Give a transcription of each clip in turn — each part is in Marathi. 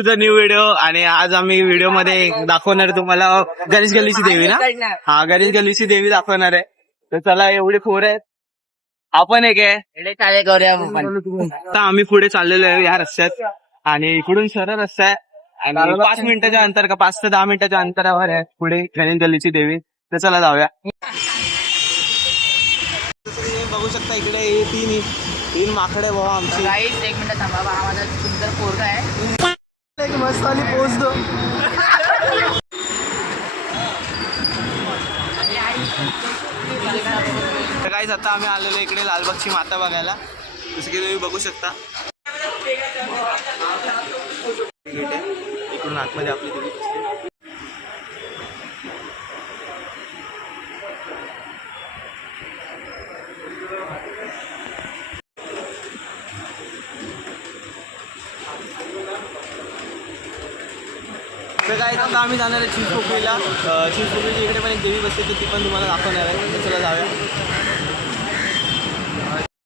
To the new video. आणि आज आम्ही व्हिडिओ मध्ये दाखवणार तुम्हाला गणेश गल्लीची देवी ना. हा, गणेश गल्लीची देवी दाखवणार आहे. तर चला, एवढे पोरं आहेत, आपण एक आहे. आता आम्ही पुढे चाललेलो आहे या रस्त्यात आणि इकडून सरळ रस्ता आहे आणि 5 मिनिटाच्या अंतर का 5 ते 10 मिनिटाच्या अंतरावर आहे पुढे गणेश गल्लीची देवी. तर चला जाऊया. तुम्ही बघू शकता इकडे हे तीन माकडे भाऊ आमची. एक मिनिट थांबा, हा माझा सुंदर पोरगा आहे. मस्त आली पोच दो. गाईज आता आम्ही आलेलो इकडे लालबागची माता बघायला. जसं की तुम्ही बघू शकता इकडून आतमध्ये आपली देवी दिसते. तर काय आता आम्ही जाणार आहे चिंचपोकळीला. चिंचपोकळीच्या इकडे पण एक देवी बसते, तर ती पण तुम्हाला दाखवणार आहे. तर चला जाऊया.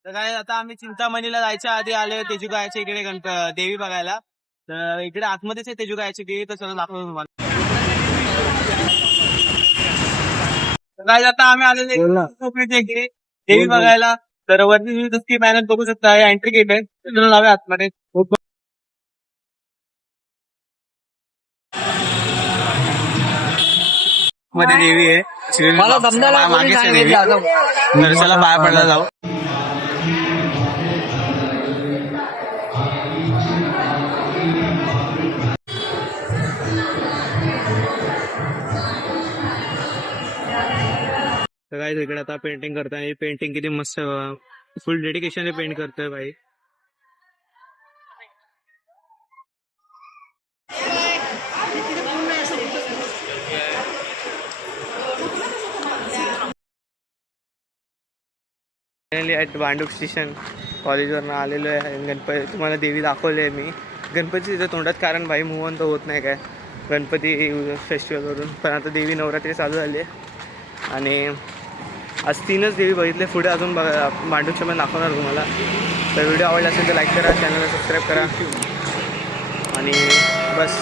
तर काय आता आम्ही चिंतामणीला जायच्या आधी आले तेजुगायच्या इकडे देवी बघायला. तर इकडे आतमध्येच आहे तेजुगायची देवी. तर चला दाखवतो तुम्हाला. तर काय आता आम्ही आलेले चिंचपोकळीच्या इकडे देवी बघायला. तर वरती तुम्ही दुसरी पॅनल बघू शकता, एंट्री गेट आहे. तर जाऊया आतमध्ये. मध्ये देवी आहे, मागेच आहे देवी. नरसाला पाया पडला जाऊ. तर काय इकडे आता पेंटिंग करताय. पेंटिंग किती मस्त, फुल डेडिकेशन पेंट करतोय भाई. ॲट भांडूप स्टेशन कॉलेजवरनं आलेलो आहे. गणपती तुम्हाला देवी दाखवली आहे मी. गणपती तिथं तोंडात, कारण भाई मूव तर होत नाही काय गणपती फेस्टिवलवरून. पण आता देवी नवरात्री चालू झाली आहे आणि आज 3च देवी बघितले. पुढे अजून बघा भांडूपच्या पण दाखवणार तुम्हाला. तर व्हिडिओ आवडला असेल तर लाईक करा, चॅनलला सबस्क्राईब करा आणि बस.